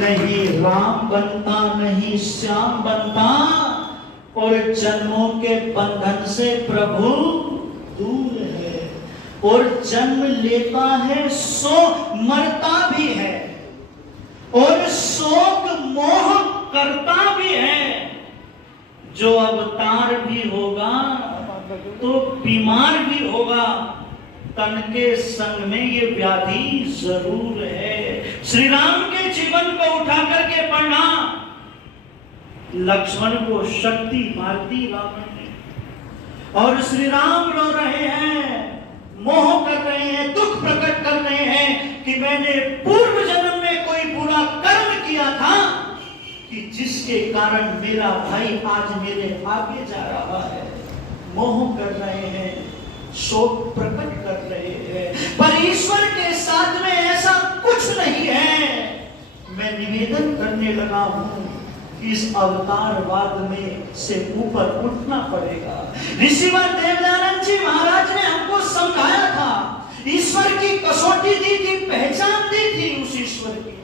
नहीं राम बनता नहीं श्याम बनता, और जन्मों के बंधन से प्रभु दूर है, और जन्म लेता है सो मरता भी है, और शोक मोह करता भी है। जो अवतार भी होगा तो बीमार भी होगा, तन के संग में ये व्याधि जरूर है। श्री राम के जीवन को उठा करके पढ़ना, लक्ष्मण को शक्ति मारती रावण ने, और श्री राम रो रहे हैं, मोह कर रहे हैं, दुख प्रकट कर रहे हैं कि मैंने पूर्व जन्म में कोई बुरा कर्म किया था कि जिसके कारण मेरा भाई आज मेरे आगे जा रहा है। मोह कर रहे हैं, शोक प्रकट कर रहे हैं, पर ईश्वर के साथ में ऐसा कुछ नहीं है। मैं निवेदन करने लगा हूं, इस अवतारवाद में से ऊपर उठना पड़ेगा। ऋषिवर देवदानंद जी महाराज ने हमको समझाया था, ईश्वर की कसौटी दी थी, पहचान दी थी उस ईश्वर की।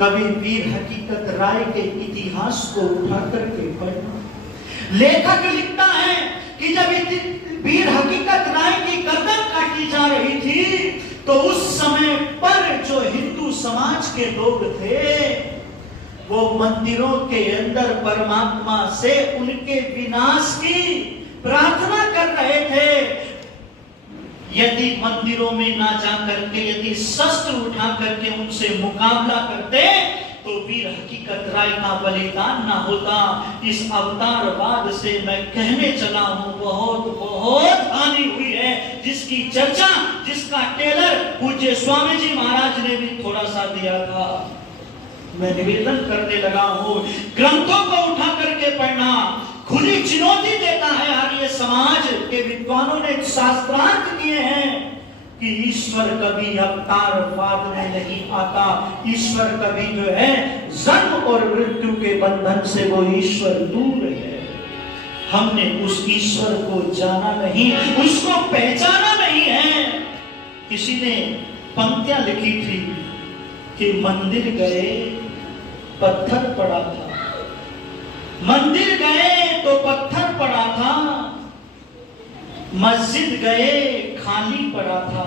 कभी वीर हकीकत राय के इतिहास को उठा करके पढ़ना। लेखक लिखता है कि जब वीर हकीकत राय की गर्दन काटी जा रही थी, तो उस समय पर जो हिंदू समाज के लोग थे, वो मंदिरों के अंदर परमात्मा से उनके विनाश की प्रार्थना कर रहे थे। यदि मंदिरों में ना जा करके यदि शस्त्र उठा करके उनसे मुकाबला करते, तो वीर हकीकत राय का बलिदान ना होता। इस अवतारवाद से मैं कहने चला हूं, बहुत बहुत हानि हुई है, जिसकी चर्चा, जिसका टेलर पूज्य स्वामी जी महाराज ने भी थोड़ा सा दिया था। मैं निवेदन करने लगा हूं, ग्रंथों को उठा करके पढ़ना। खुली चुनौती देता है आर्य समाज के विद्वानों ने शास्त्रार्थ किए हैं कि ईश्वर कभी अवतारवाद में नहीं आता। ईश्वर कभी जो है जन्म और मृत्यु के बंधन से वो ईश्वर दूर है। हमने उस ईश्वर को जाना नहीं, उसको पहचाना नहीं है। किसी ने पंक्तियां लिखी थी कि मंदिर गए पत्थर पड़ा था, मंदिर गए तो पत्थर पड़ा था, मस्जिद गए खाली पड़ा था,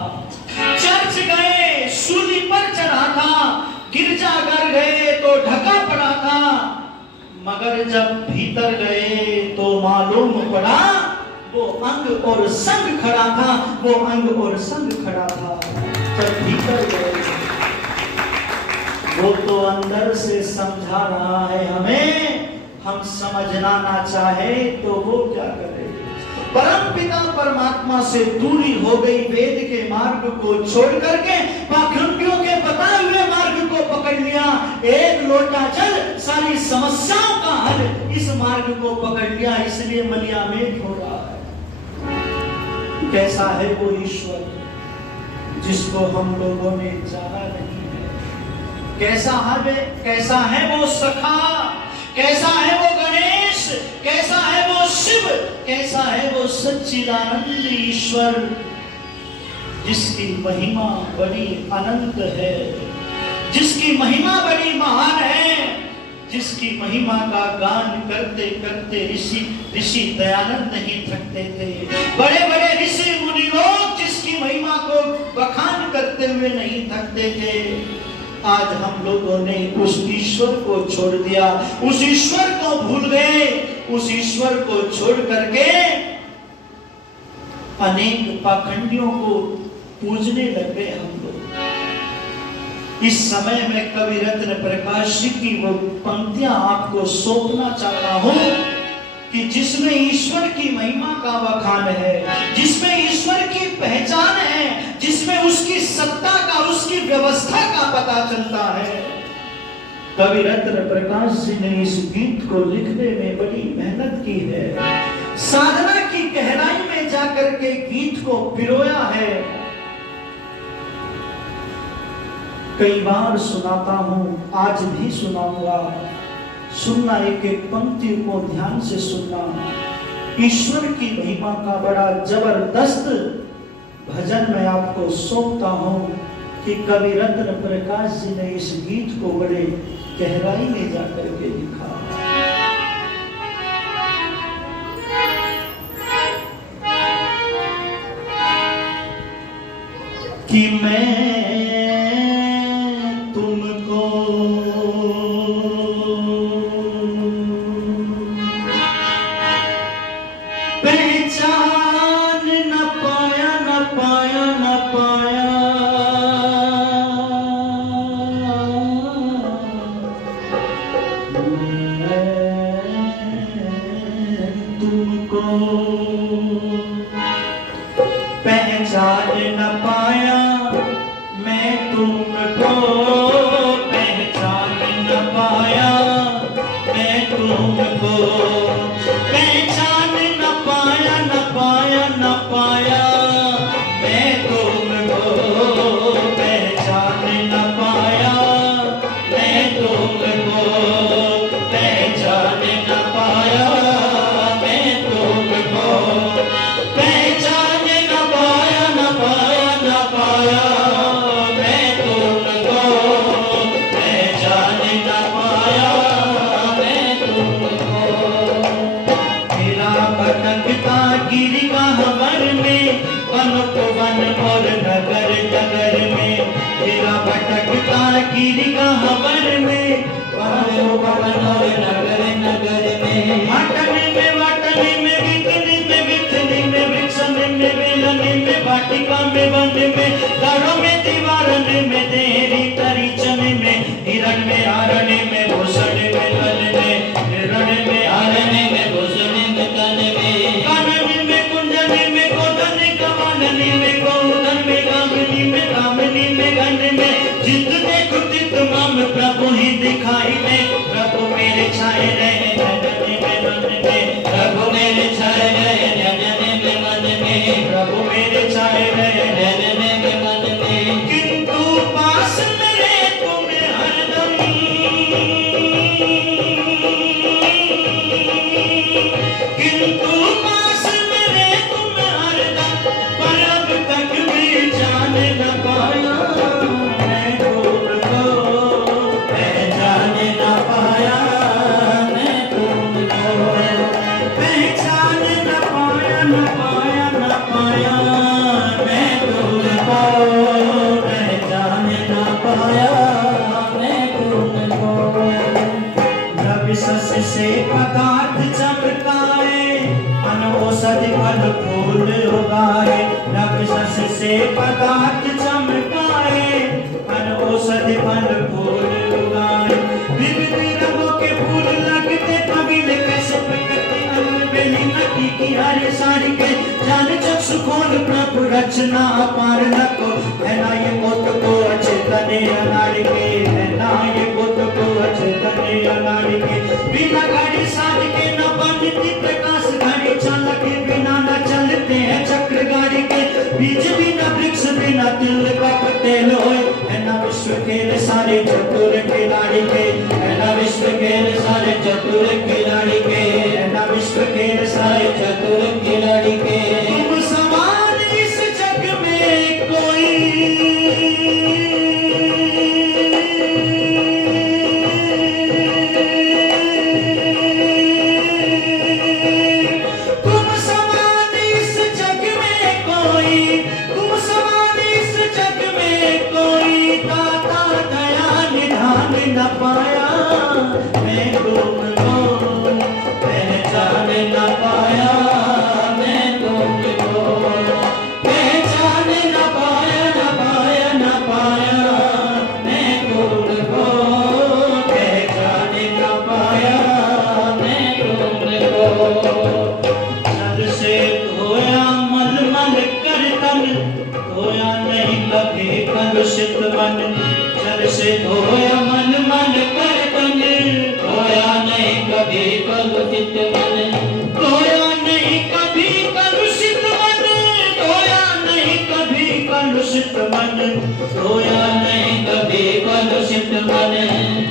चर्च गए सूली पर चढ़ा था, गिरजाघर गए तो ढका पड़ा था, मगर जब भीतर गए तो मालूम पड़ा वो अंग और संग खड़ा था, वो अंग और संग खड़ा था। जब भीतर गए वो तो अंदर से समझा रहा है हमें, हम समझना ना चाहे तो वो क्या करे। परम पिता परमात्मा से दूरी हो गई, वेद के मार्ग को छोड़ करके पाखंडियों के बताए हुए मार्ग को पकड़ लिया। एक लोटा जल सारी समस्याओं का हल, इस मार्ग को पकड़ लिया, इसलिए मलियामेट हो रहा है। कैसा है वो ईश्वर जिसको हम लोगों ने जाना नहीं है? कैसा है वो सखा, कैसा है वो गणेश, कैसा है वो शिव, कैसा है वो सच्चिदानंद ईश्वर, जिसकी महिमा बड़ी अनंत है, जिसकी महिमा बड़ी महान है, जिसकी महिमा का गान करते करते ऋषि दयानंद नहीं थकते थे। बड़े बड़े ऋषि मुनि लोग जिसकी महिमा को बखान करते हुए नहीं थकते थे। आज हम लोगों ने उस ईश्वर को छोड़ दिया, उस ईश्वर को भूल गए, उस ईश्वर को छोड़ करके अनेक पाखंडियों को पूजने लग गए हम लोग। इस समय में कवि रत्न प्रकाश जी की वो पंक्तियां आपको सौंपना चाहता हूं कि जिसमें ईश्वर की महिमा का बखान है, जिसमें ईश्वर की पहचान है, जिसमें उसकी सत्ता का, उसकी व्यवस्था का पता चलता है। कवि रत्न प्रकाश जी ने इस गीत को लिखने में बड़ी मेहनत की है, साधना की गहराई में जाकर के गीत को पिरोया है। कई बार सुनाता हूं, आज भी सुनाऊंगा। सुनना, एक एक पंक्ति को ध्यान से सुनना। ईश्वर की महिमा का बड़ा जबरदस्त भजन भजन मैं आपको सौंपता हूँ कि कवि रत्न प्रकाश जी ने इस गीत को बड़े गहराई में जाकर के लिखा। कि मैं तुमको पहचान न पाया न पाया न पाया, तुमको पहचान न पाया, मैं तुमको पहचान न पाया, मैं तुमको पहचान न पाया न पाया न पाया, मैं तुमको पहचान न पाया, मैं तुमको पहचान न पाया, मैं तुमको पहचान न पाया न पाया न पाया, मैं तुमको पहचान न पाया, मैं तुमको। मेरा भटकता गिरगा हवर में, वन और नगर नगर में, मेरा भटकता गिरगा हवर में, वन और नगर नगर में, वाटने में वितने में वितने में, वृक्षने में वेलने में, वाटिका में वन में, घरों में दीवारने में, देहरी तरीचने में, हिरण में आरने में, भूषण में तन में, हिरण में आरने में, भूषण में तन में, कानन में कुंजनी में, गोधन कवालनी में, गोधन में गामिनी में, कामिनी में गण में, जित देखो तित मम प्रभु ही दिखाई दे, प्रभु मेरे छाए रहे जननी में मन में, प्रभु मेरे छाए रहे जननी में मन में, प्रभु मेरे छाए रहे जननी में मन में, किंतु पास मेरे तुम्हें हरदम, किंतु पास मेरे तुम्हें हरदम, पर अब तक भी जान न पाया, मैं तुमको पहचान न पाया, मैं तुमको पहचान न पाया न पाया न पाया, मैं तुमको पहचान न पाया, मैं तुमको। रविशस से पदार्थ चमकाए, अनौषधि फल फूल उगाए, रविशस से पदार्थ चमकाए, अनौषधि फल फूल उगाए, विविध रंगों के फूल लगते कबीले कैसे प्रकृति अलबेली नदी की हरी साड़ी के, जान चक्षु खोल प्रभु रचना अपार न को, है ना ये पुत को अच्छे तने अनाड़ी के, है ना ये पुत को अच्छे तने अनाड़ी के, बिना घड़ी साज के न बनती प्रकाश घड़ी, चालक के बिना न चलते हैं चक्र गाड़ी के, बीज बिना वृक्ष बिना तिल का तेल होए, है ना विश्व के सारे चतुर खिलाड़ी के, है ना विश्व के सारे चतुर खिलाड़ी के, है ना विश्व के सारे चतुर खिलाड़ी के। तुम समान इस जग में कोई, तुम समान इस जग में कोई, तुम समान इस जग में कोई, दाता दया निधान न पाया, मैं तुमको पहचान न पाया, मैं तुमको पहचान न पाया न पाया न पाया, मैं तुमको पहचान न पाया, मैं तुमको। जल से धोया मल कर तन, धोया नहीं कभी कलुषित मन, जल से धोया मल कर तन, धोया नहीं कभी कलुषित मन, धोया नहीं कभी कलुषित मन, धोया नहीं कभी कलुषित मन, धोया नहीं कभी कलुषित मन,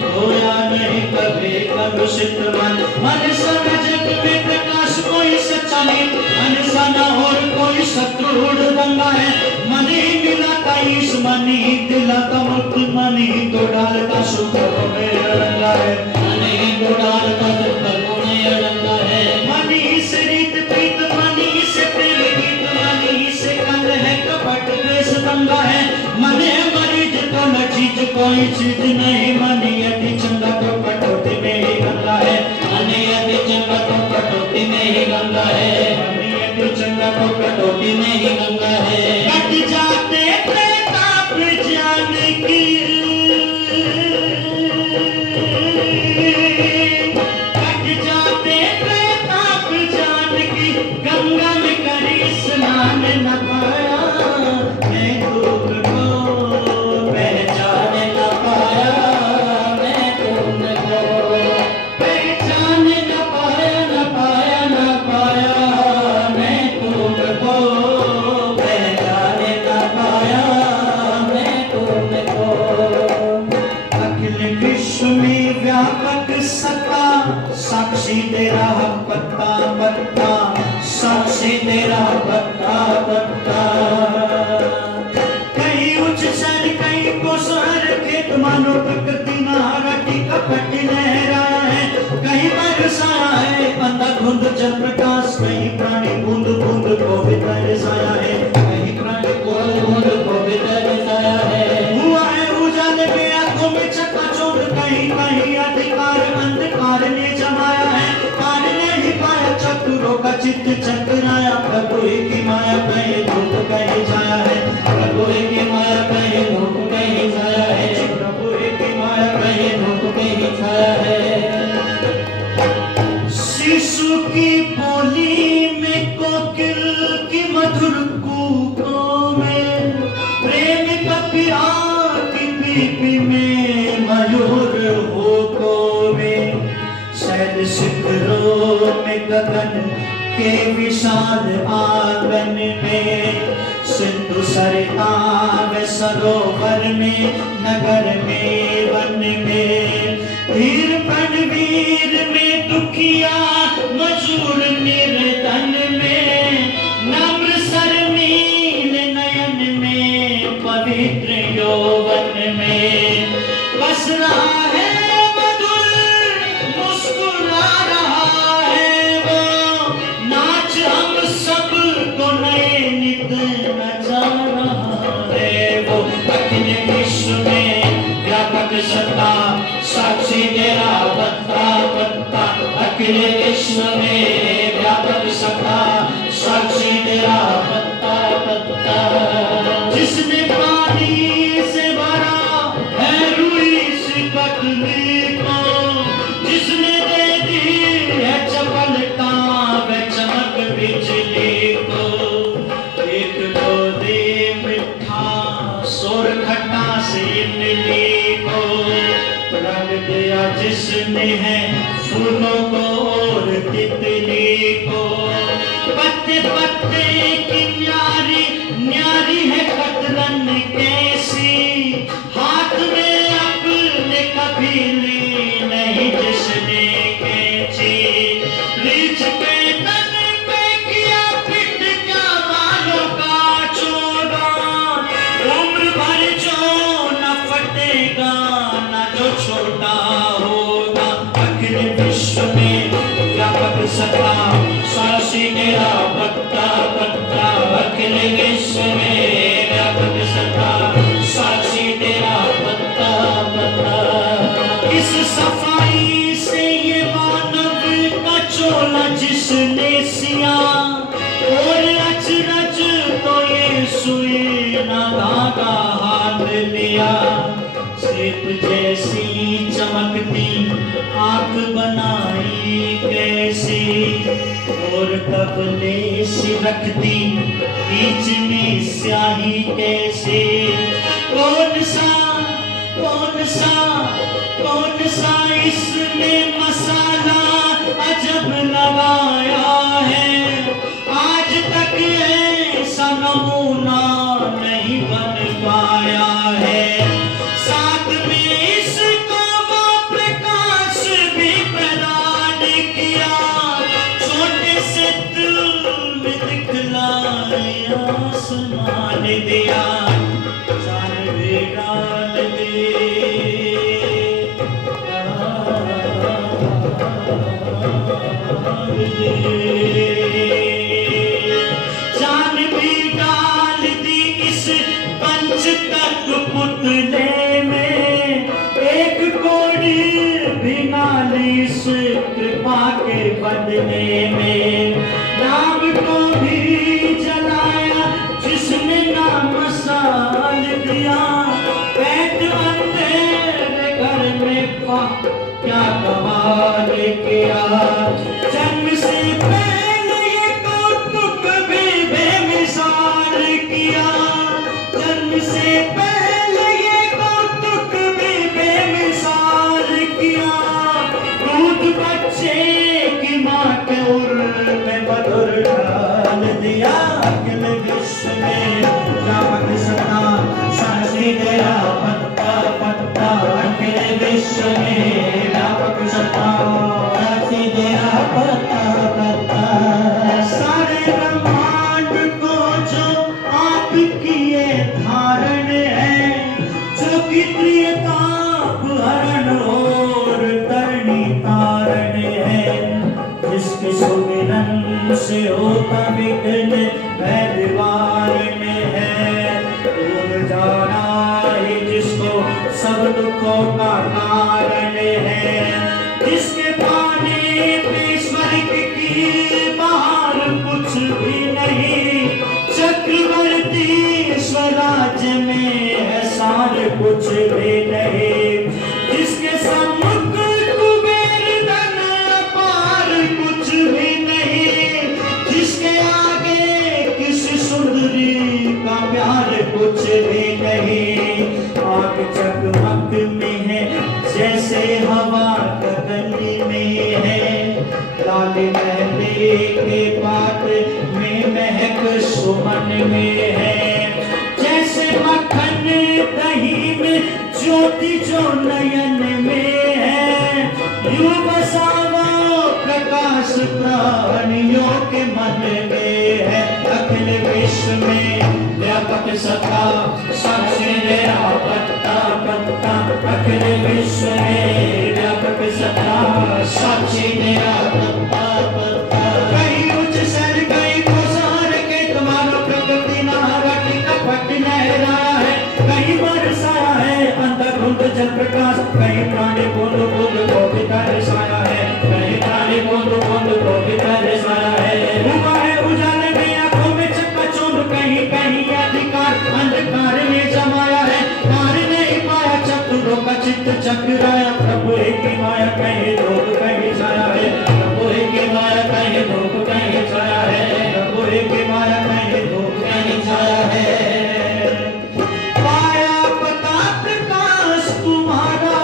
धोया नहीं कभी कलुषित मन, मन सा जग में प्रकाश कोई सच्चा नहीं, मन सा न और कोई शत्रु दंगा है, कोई चीज नहीं मानी यदि चंगा तो कटौती में ही गंगा है, माने यदि चंगा तो कटौती में ही गंगा है, मानी यदि चंगा तो कटौती में ही गंगा है। कट जाते प्रताप जान की, कट जाते प्रताप जान की, गंगा में करी स्नान न पाया मैं तुमको पहचान न पाया मैं तुमको, पहचान न पाया न पाया न पाया मैं तुमको, पहचान न पाया मैं तुमको। अखिल विश्व में व्यापक सत्ता साक्षी तेरा पत्ता पत्ता, साक्षी तेरा पत्ता पत्ता, कहीं उच्च शर कहीं कोसर खेत मानो प्रकृति नारटी कपट लहराया है, कहीं बरसाया है अंधाधुंध जल प्रकाश, कहीं प्राणी बूंद बूंद को भी तरसाया है, कहीं प्राणी बूंद बूंद को भी तरसाया है। हुआ है उजाले में आंखों में चकाचौंध, कहीं कहीं अधिकार अंधकार ने जमाया है, कान ने ही पाया चतुरों का चित्त चकराया, प्रभु की माया कहीं धूप कहीं छाया है, प्रभु की माया कहीं धूप कहीं छाया है, प्रभु की माया कहीं धूप कहीं छाया है। शिशु की बोली में कोकिल की मधुर कूकों में, प्रेम कपिया की पीपी में मयूर होकों में, शैल शिखरों में गगन के विशाल आंगन में, सिंधु सरिता में सरोवर में नगर में वन में, वीर प्रणवीर में दुखिया मजूर निर्धन में, नम्र शर्मील नयन में पवित्र यौवन में, बस रहा है मधुर मुस्कुरा रहा है वो, नाच हम सब को नए नित नचा रहा है वो, अखिल विश्व में व्यापक सत्ता साक्षी तेरा पत्ता पत्ता, अखिल विश्व में व्यापक सत्ता साक्षी तेरा पत्ता पत्ता, जिसने पानी से भरा है रुई सी पतली को, जिसने दे दी है चपलता व चमक बिजली को, एक दो दे मिठा सोर खट्टा से मिली को, रंग दिया जिसने है फूलों को और तितली को, पत्ते पत्ते की न्यारी न्यारी है कतरन कैसी, हाथ में अपने कभी ली नहीं जिसने कैची, रीछ पे तन पे किया पिट क्या बालों का चोगा, उम्र भर जो न फटेगा न जो छोटा होगा, अखिल विश्व में व्यापक सत्ता साक्षी तेरा पत्ता पत्ता, अखिल विश्व में व्यापक सत्ता साक्षी तेरा पत्ता पत्ता। इस सफाई से ये मानव का चोला जिसने सिया, और अचरज तो ये सुई न धागा हाथ लिया, श्वेत जैसी चमकती आंख बनाई कैसी, और कपले सी रखती बीच में स्याही कैसे, कौन सा कौन सा कौन सा इसने मसाला अजब लगाया है, आज तक ऐसा नमूना नहीं बन पाया है, साथ में इसको वो प्रकाश भी प्रदान किया, छोटे से दिल में दिखलाया आसमान दिया, जान भी डाल दे जान भी डाल दी इस पंच तत्व पुतले में, विशाल किया। जन्म से पहले ये कौतुक भी बेमिसाल किया। जन्म से पहले ये कौतुक भी बेमिसाल किया। दूध बच्चे की माँ के उर में मधुर डाल दिया। अखिल विश्व में व्यापक सत्ता साक्षी गया पत्ता पत्ता। अखिल विश्व में व्यापक सत्ता साक्षी गया पत्ता पत्ता। सारे ब्रह्मांड को जो आप किए धारण है, जो कि प्रियताप हरण और तरणी तारण है। जिसके सुमिरन से होता विघ्न वह निवारण है। तुम जाना ही जिसको सब दुखों का कारण है। जिसके पानी में स्वर्ग की बाहर कुछ भी नहीं। चक्रवर्ती स्वराज्य में है सार कुछ भी नहीं। जिसके सम्मुख कुबेर धन अपार कुछ भी नहीं। जिसके आगे किसी सुंदरी का प्यार कुछ भी नहीं। आग जगमग में है जैसे हवा गगन में है। लाल महले के पात में महक सुमन में है। जैसे मक्खन दही में ज्योति जो नयन में है। यूं बसा वो प्रकाश प्राणियों के मन में है। अखिल विश्व में व्यापक सत्ता साक्षी गया पत्ता पत्ता। अखिल विश्व में व्यापक सत्ता साक्षी गया पत्ता पत्ता। कहीं उच्च सर कहीं कोसार के तुम्हारा प्रकृति नारा की कपट लहराया है। कहीं बरसाया है अंधधुंध जल प्रकाश। कहीं प्राणी बूंद बूंद को भी तरसाया है। कहीं प्राणी बूंद बूंद को भी तरसाया है। हुआ है उजाले में आंखों में चकचोंध। कहीं कहीं अधिकार अंधकार में जमाया है। कार्य नहीं पाया चतुरों का चित्त चकराया। प्रभु एक ही माया कहीं लोग कहीं छाया है। प्रभु एक ही माया कहीं लोग कहीं छाया है। प्रभु एक ही माया कहीं लोग कहीं छाया है। पाया पता प्रकाश तुम्हारा।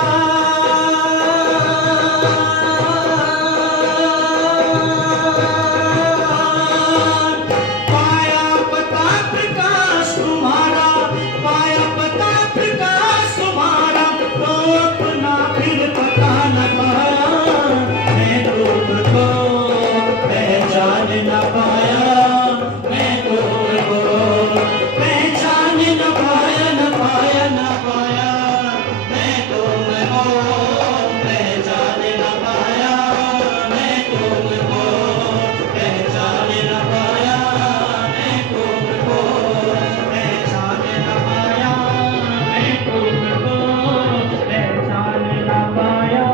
पाया पता प्रकाश तुम्हारा। पाया पता प्रकाश तुम्हारा। तो अपना फिर पता न पाया। मैं तुमको पहचान न पाया। मैं तुमको पहचान न पाया न पाया न पाया। मैं तुमको पहचान न पाया। मैं तुमको पहचान न पाया। मैं तुमको पहचान न पाया। मैं तुमको पहचान न पाया।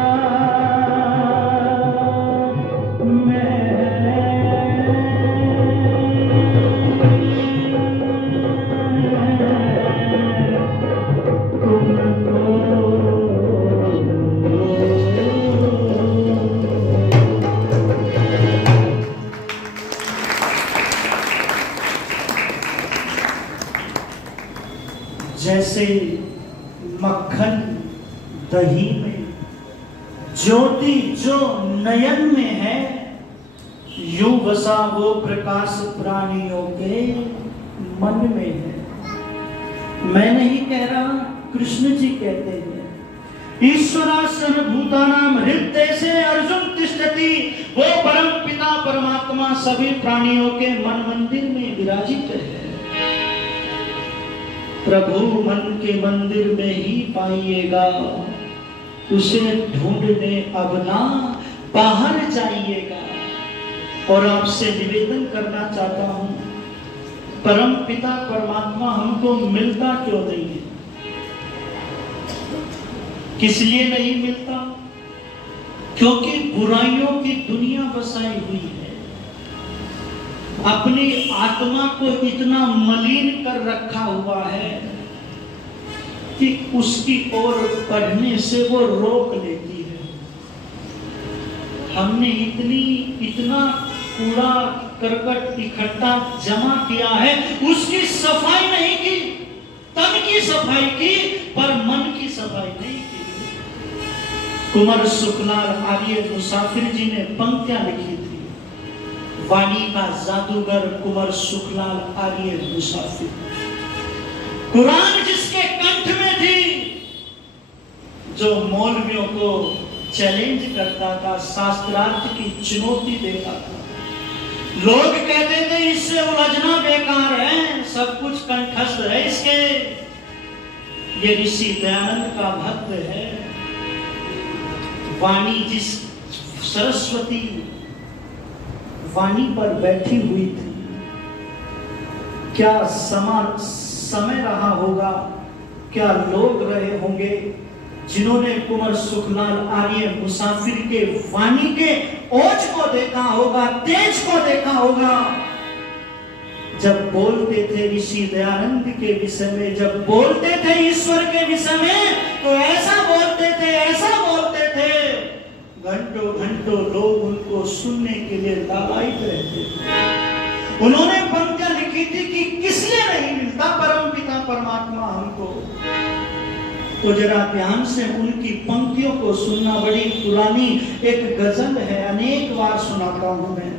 जैसे मक्खन दही में ज्योति जो नयन में है। यूं बसा वो प्रकाश प्राणियों के मन में है। मैं नहीं कह रहा, कृष्ण जी कहते हैं। ईश्वरा सर्वभूतानां हृदय से अर्जुन तिष्ठति। वो परम पिता परमात्मा सभी प्राणियों के मन मंदिर में विराजित है। प्रभु मन के मंदिर में ही पाइएगा। उसे ढूंढने अब ना बाहर जाइएगा। और आपसे निवेदन करना चाहता हूं, परम पिता परमात्मा हमको मिलता क्यों नहीं है? किस लिए नहीं मिलता? क्योंकि बुराइयों की दुनिया बसाई हुई है। अपनी आत्मा को इतना मलिन कर रखा हुआ है कि उसकी ओर पढ़ने से वो रोक लेती है। हमने इतना कूड़ा करकट इकट्ठा जमा किया है, उसकी सफाई नहीं की। तन की सफाई की पर मन की सफाई नहीं की। कुंवर सुखलाल आर्य मुसाफिर जी ने पंक्तियां लिखी थी, वाणी का जादूगर कुंवर सुखलाल आर्य मुसाफिर। कुरान जिसके कंठ में थी, जो मौलवियों को चैलेंज करता था, शास्त्रार्थ की चुनौती देता था। लोग कहते थे इससे उलझना बेकार है, सब कुछ कंठस्थ है इसके। ये ऋषि दयानंद का भक्त है। वाणी जिस सरस्वती वाणी पर बैठी हुई थी, क्या समय रहा होगा, क्या लोग रहे होंगे जिन्होंने कुंवर सुखलाल आर्य मुसाफिर के वाणी के ओज को देखा होगा, तेज को देखा होगा। जब बोलते थे ऋषि दयानंद के विषय में, जब बोलते थे ईश्वर के विषय में, तो ऐसा बोलते थे, ऐसा बोलते थे, घंटों घंटों लोग उनको सुनने के लिए लालायित रहते थे। उन्होंने पंक्तियां लिखी थी कि किसलिए नहीं मिलता परम पिता परमात्मा हमको। तो जरा ध्यान से उनकी पंक्तियों को सुनना। बड़ी पुरानी एक गजल है, अनेक बार सुनाता हूं मैं।